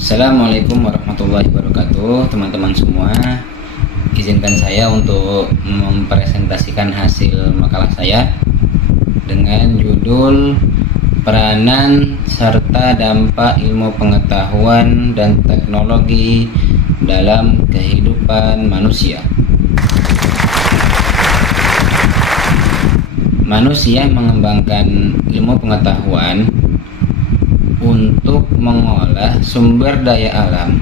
Assalamualaikum warahmatullahi wabarakatuh, teman-teman semua. Izinkan saya untuk mempresentasikan hasil makalah saya dengan judul Peranan serta Dampak Ilmu Pengetahuan dan Teknologi dalam Kehidupan Manusia. Manusia mengembangkan ilmu pengetahuan untuk mengolah sumber daya alam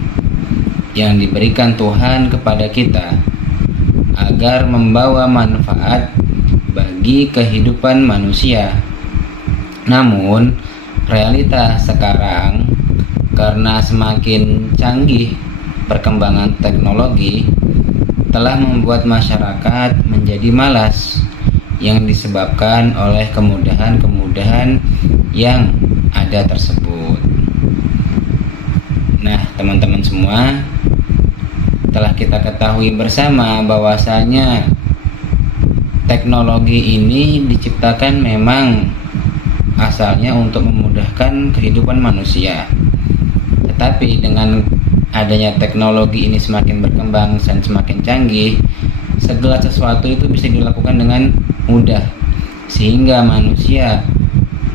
yang diberikan Tuhan kepada kita agar membawa manfaat bagi kehidupan manusia. Namun, realitas sekarang karena semakin canggih perkembangan teknologi telah membuat masyarakat menjadi malas yang disebabkan oleh kemudahan-kemudahan yang ada tersebut. Nah, teman-teman semua, telah kita ketahui bersama bahwasanya teknologi ini diciptakan memang asalnya untuk memudahkan kehidupan manusia. Tetapi dengan adanya teknologi ini semakin berkembang dan semakin canggih, segala sesuatu itu bisa dilakukan dengan mudah, sehingga manusia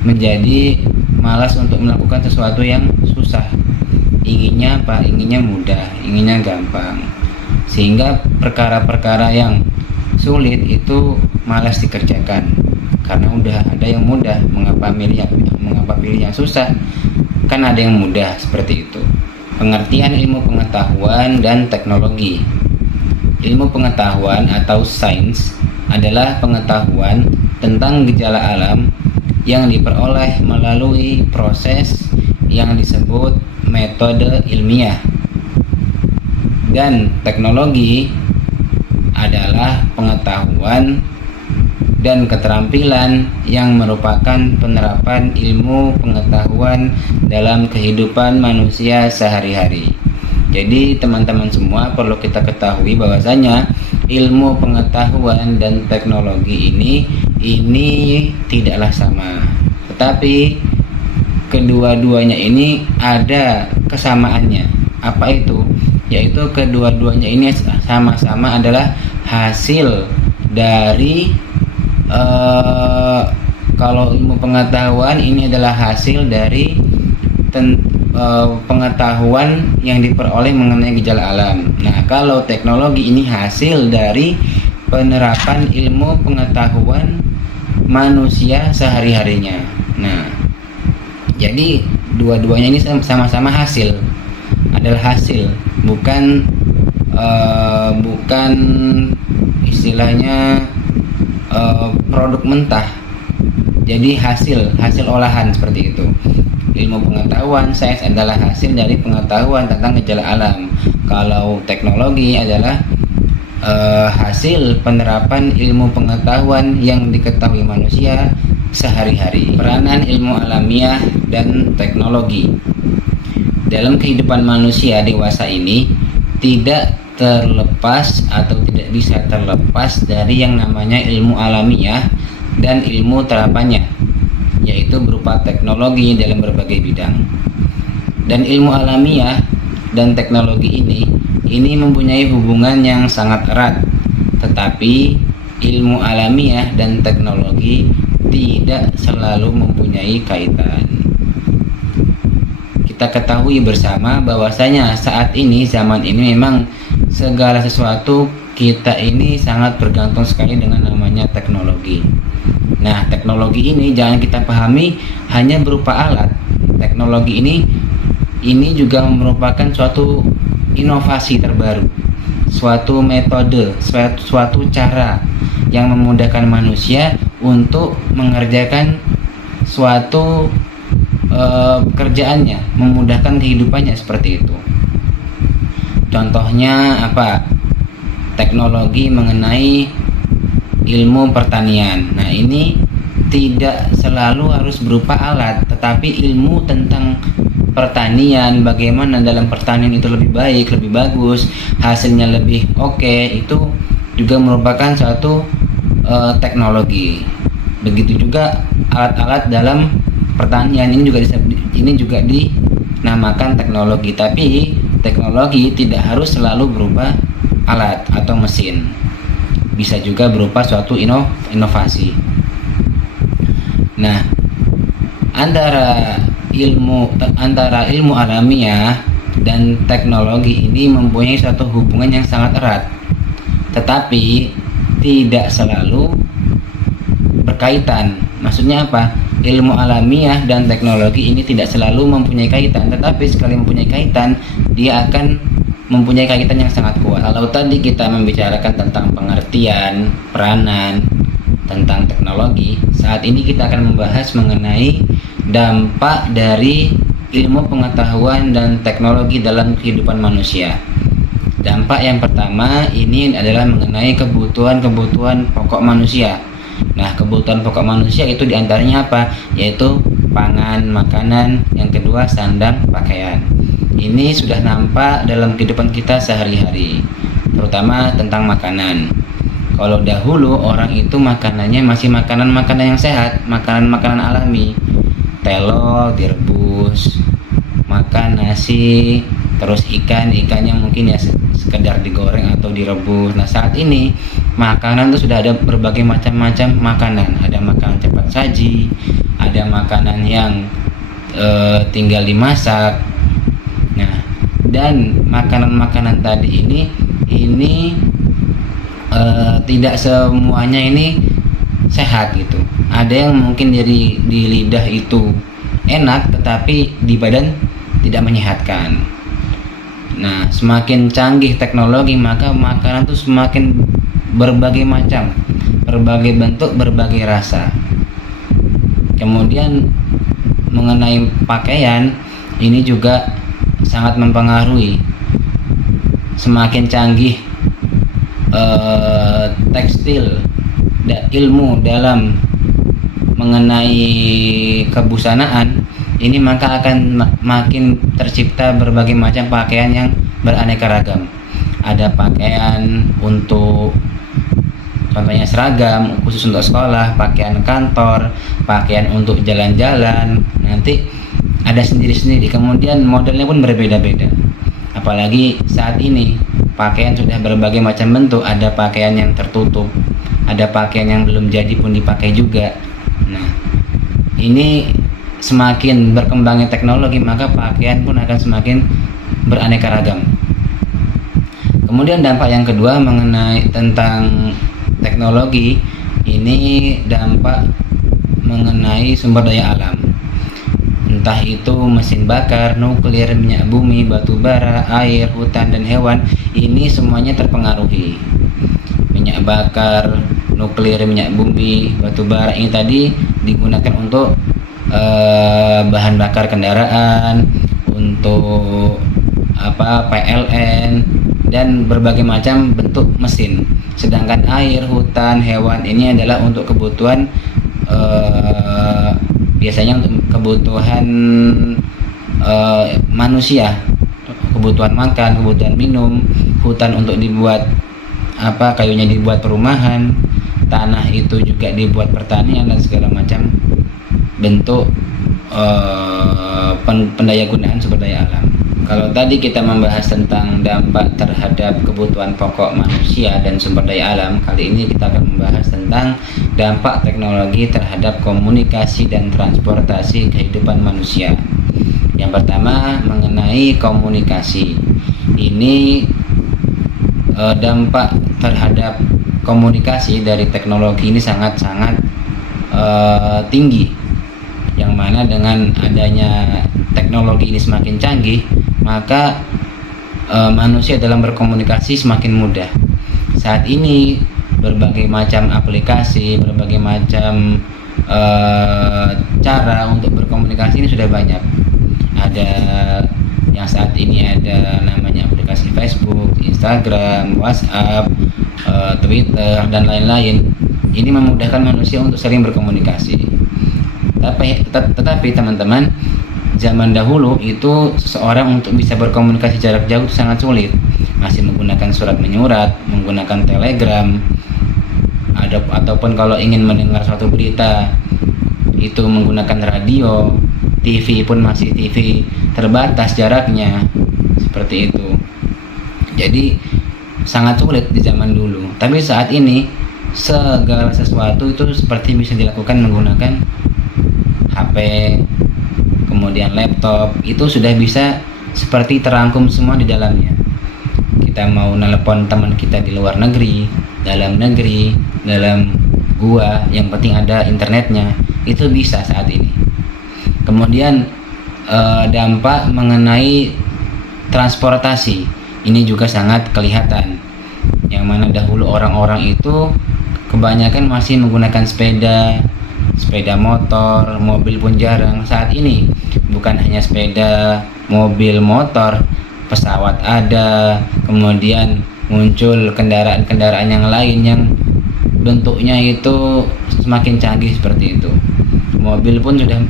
menjadi malas untuk melakukan sesuatu yang susah. Inginnya apa? Inginnya mudah, inginnya gampang, sehingga perkara-perkara yang sulit itu malas dikerjakan karena udah ada yang mudah. Mengapa pilih yang susah? Kan ada yang mudah. Seperti itu pengertian ilmu pengetahuan dan teknologi. Ilmu pengetahuan atau sains adalah pengetahuan tentang gejala alam yang diperoleh melalui proses yang disebut metode ilmiah. Dan teknologi adalah pengetahuan dan keterampilan yang merupakan penerapan ilmu pengetahuan dalam kehidupan manusia sehari-hari. Jadi teman-teman semua perlu kita ketahui bahwasanya ilmu pengetahuan dan teknologi ini tidaklah sama, tetapi kedua-duanya ini ada kesamaannya. Apa itu? Yaitu kedua-duanya ini sama-sama adalah hasil dari kalau ilmu pengetahuan ini adalah hasil dari pengetahuan yang diperoleh mengenai gejala alam. Nah, kalau teknologi ini hasil dari penerapan ilmu pengetahuan manusia sehari-harinya. Nah, jadi dua-duanya ini sama-sama hasil, adalah hasil, bukan istilahnya produk mentah. Jadi hasil olahan, seperti itu. Ilmu pengetahuan sains adalah hasil dari pengetahuan tentang gejala alam. Kalau teknologi adalah hasil penerapan ilmu pengetahuan yang diketahui manusia sehari-hari. Peranan ilmu alamiah dan teknologi dalam kehidupan manusia dewasa ini tidak terlepas atau tidak bisa terlepas dari yang namanya ilmu alamiah dan ilmu terapannya, yaitu berupa teknologi dalam berbagai bidang. Dan ilmu alamiah dan teknologi ini mempunyai hubungan yang sangat erat, tetapi ilmu alamiah dan teknologi tidak selalu mempunyai kaitan. Kita ketahui bersama bahwasanya saat ini, zaman ini memang segala sesuatu kita ini sangat bergantung sekali dengan namanya teknologi. Nah, teknologi ini jangan kita pahami hanya berupa alat. Teknologi ini juga merupakan suatu inovasi terbaru, suatu metode, suatu cara yang memudahkan manusia untuk mengerjakan suatu pekerjaannya, memudahkan kehidupannya, seperti itu. Contohnya apa? Teknologi mengenai ilmu pertanian. Nah, ini tidak selalu harus berupa alat, tetapi ilmu tentang pertanian, bagaimana dalam pertanian itu lebih baik, lebih bagus, hasilnya lebih oke, itu juga merupakan suatu teknologi. Begitu juga alat-alat dalam pertanian ini juga namakan teknologi, tapi teknologi tidak harus selalu berupa alat atau mesin, bisa juga berupa suatu inovasi. Nah, antara ilmu alamiah dan teknologi ini mempunyai suatu hubungan yang sangat erat, tetapi tidak selalu berkaitan. Maksudnya apa? Ilmu alamiah dan teknologi ini tidak selalu mempunyai kaitan, tetapi sekali mempunyai kaitan, dia akan mempunyai kaitan yang sangat kuat. Kalau tadi kita membicarakan tentang pengertian, peranan, tentang teknologi, saat ini kita akan membahas mengenai dampak dari ilmu pengetahuan dan teknologi dalam kehidupan manusia. Dampak yang pertama ini adalah mengenai kebutuhan pokok manusia. Nah, kebutuhan pokok manusia itu diantaranya apa? Yaitu pangan, makanan. Yang kedua, sandang, pakaian. Ini sudah nampak dalam kehidupan kita sehari-hari, terutama tentang makanan. Kalau dahulu orang itu makanannya masih makanan-makanan yang sehat, makanan-makanan alami. Telur direbus, makan nasi, terus ikannya mungkin ya sekedar digoreng atau direbus. Nah, saat ini makanan itu sudah ada berbagai macam-macam makanan. Ada makanan cepat saji, ada makanan yang tinggal dimasak. Nah, dan makanan-makanan tadi ini tidak semuanya ini sehat gitu. Ada yang mungkin di lidah itu enak, tetapi di badan tidak menyehatkan. Nah, semakin canggih teknologi, maka makanan itu semakin berbagai macam, berbagai bentuk, berbagai rasa. Kemudian mengenai pakaian, ini juga sangat mempengaruhi. Semakin canggih tekstil dan ilmu dalam mengenai kebusanaan ini, maka akan makin tercipta berbagai macam pakaian yang beraneka ragam. Ada pakaian untuk contohnya seragam khusus untuk sekolah, pakaian kantor, pakaian untuk jalan-jalan, nanti ada sendiri-sendiri. Kemudian modelnya pun berbeda-beda. Apalagi saat ini pakaian sudah berbagai macam bentuk, ada pakaian yang tertutup, ada pakaian yang belum jadi pun dipakai juga. Nah, ini semakin berkembangnya teknologi, maka pakaian pun akan semakin beraneka ragam. Kemudian dampak yang kedua mengenai tentang teknologi, ini dampak mengenai sumber daya alam. Entah itu mesin bakar, nuklir, minyak bumi, batu bara, air, hutan, dan hewan, ini semuanya terpengaruhi. Minyak bakar, nuklir, minyak bumi, batu bara ini tadi digunakan untuk bahan bakar kendaraan, untuk PLN, dan berbagai macam bentuk mesin. Sedangkan air, hutan, hewan ini adalah untuk kebutuhan biasanya untuk kebutuhan manusia, kebutuhan makan, kebutuhan minum. Hutan untuk dibuat kayunya dibuat perumahan, tanah itu juga dibuat pertanian dan segala macam bentuk pendayagunaan sumber daya alam. Kalau tadi kita membahas tentang dampak terhadap kebutuhan pokok manusia dan sumber daya alam, kali ini kita akan membahas tentang dampak teknologi terhadap komunikasi dan transportasi kehidupan manusia. Yang pertama mengenai komunikasi. Ini dampak terhadap komunikasi dari teknologi ini sangat-sangat tinggi. Yang mana dengan adanya teknologi ini semakin canggih, maka manusia dalam berkomunikasi semakin mudah. Saat ini berbagai macam aplikasi, berbagai macam cara untuk berkomunikasi ini sudah banyak. Ada yang saat ini ada namanya aplikasi Facebook, Instagram, WhatsApp, Twitter, dan lain-lain. Ini memudahkan manusia untuk sering berkomunikasi. Tetapi teman-teman, zaman dahulu itu seseorang untuk bisa berkomunikasi jarak jauh itu sangat sulit. Masih menggunakan surat menyurat, menggunakan telegram, ataupun kalau ingin mendengar suatu berita itu menggunakan radio. TV pun masih TV terbatas jaraknya, seperti itu. Jadi sangat sulit di zaman dulu. Tapi saat ini segala sesuatu itu seperti bisa dilakukan menggunakan HP, kemudian laptop, itu sudah bisa seperti terangkum semua di dalamnya. Kita mau nelpon teman kita di luar negeri, dalam negeri, dalam gua, yang penting ada internetnya, itu bisa saat ini. Kemudian dampak mengenai transportasi ini juga sangat kelihatan, yang mana dahulu orang-orang itu kebanyakan masih menggunakan sepeda motor, mobil pun jarang. Saat ini bukan hanya sepeda, mobil, motor, pesawat ada, kemudian muncul kendaraan-kendaraan yang lain yang bentuknya itu semakin canggih seperti itu. Mobil pun sudah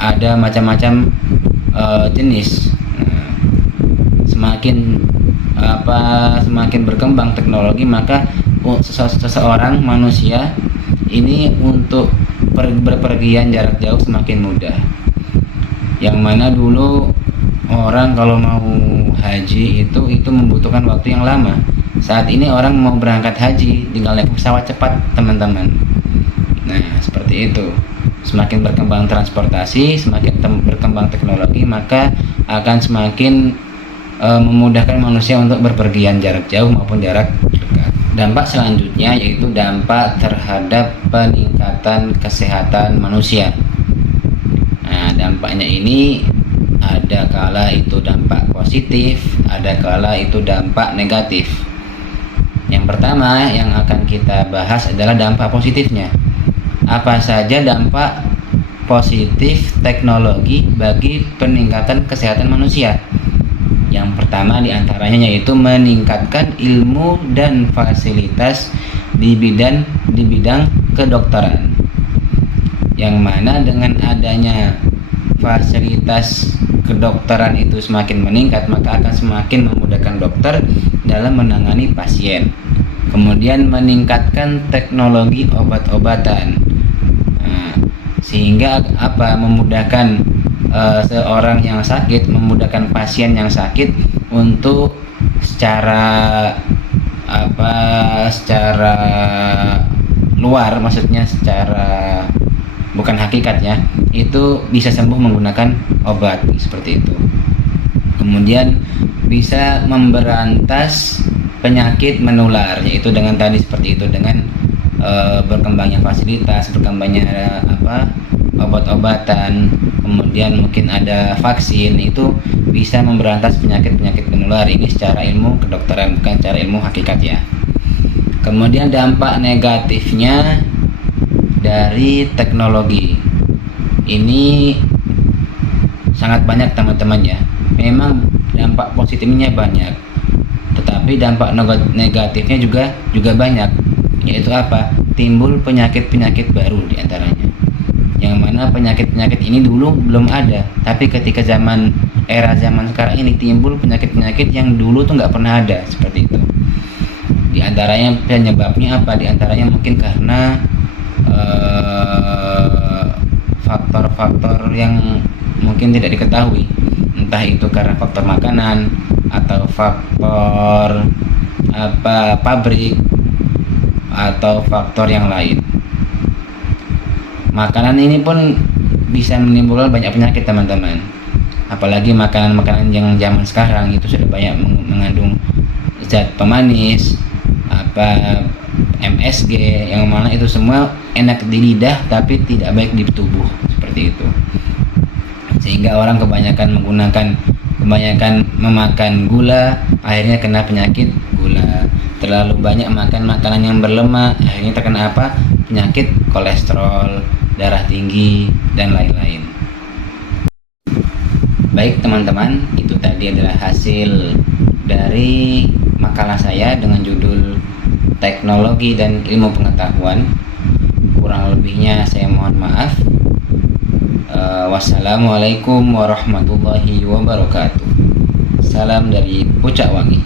ada macam-macam jenis. Semakin berkembang teknologi, maka seseorang manusia ini untuk berpergian jarak jauh semakin mudah. Yang mana dulu orang kalau mau haji itu membutuhkan waktu yang lama. Saat ini orang mau berangkat haji tinggal naik pesawat cepat, teman-teman. Nah, seperti itu. Semakin berkembang transportasi, semakin berkembang teknologi, maka akan semakin memudahkan manusia untuk berpergian jarak jauh maupun jarak dekat. Dampak selanjutnya yaitu dampak terhadap peningkatan kesehatan manusia. Nah, dampaknya ini ada kala itu dampak positif, ada kala itu dampak negatif. Yang pertama yang akan kita bahas adalah dampak positifnya. Apa saja dampak positif teknologi bagi peningkatan kesehatan manusia? Yang pertama diantaranya yaitu meningkatkan ilmu dan fasilitas di bidang kedokteran. Yang mana dengan adanya fasilitas kedokteran itu semakin meningkat, maka akan semakin memudahkan dokter dalam menangani pasien. Kemudian meningkatkan teknologi obat-obatan, sehingga memudahkan seorang yang sakit, memudahkan pasien yang sakit untuk secara luar, maksudnya secara bukan hakikatnya, itu bisa sembuh menggunakan obat seperti itu. Kemudian bisa memberantas penyakit menular, yaitu dengan tadi seperti itu, dengan berkembangnya fasilitas, berkembangnya obat-obatan, kemudian mungkin ada vaksin, itu bisa memberantas penyakit-penyakit menular. Ini secara ilmu kedokteran, bukan secara ilmu hakikat ya. Kemudian dampak negatifnya dari teknologi ini sangat banyak, teman-teman ya. Memang dampak positifnya banyak, tetapi dampak negatifnya juga banyak, yaitu timbul penyakit-penyakit baru diantaranya, yang mana penyakit-penyakit ini dulu belum ada, tapi ketika era zaman sekarang ini timbul penyakit-penyakit yang dulu tuh nggak pernah ada, seperti itu. Di antaranya penyebabnya Di antaranya mungkin karena faktor-faktor yang mungkin tidak diketahui, entah itu karena faktor makanan atau faktor pabrik atau faktor yang lain. Makanan ini pun bisa menimbulkan banyak penyakit, teman-teman. Apalagi makanan-makanan yang zaman sekarang itu sudah banyak mengandung zat pemanis, MSG, yang mana itu semua enak di lidah tapi tidak baik di tubuh, seperti itu. Sehingga orang kebanyakan memakan gula, akhirnya kena penyakit gula. Terlalu banyak makan makanan yang berlemak, akhirnya terkena penyakit kolesterol, darah tinggi, dan lain-lain. Baik teman-teman, itu tadi adalah hasil dari makalah saya dengan judul Teknologi dan Ilmu Pengetahuan. Kurang lebihnya saya mohon maaf. Wassalamualaikum warahmatullahi wabarakatuh. Salam dari Pucak Wangi.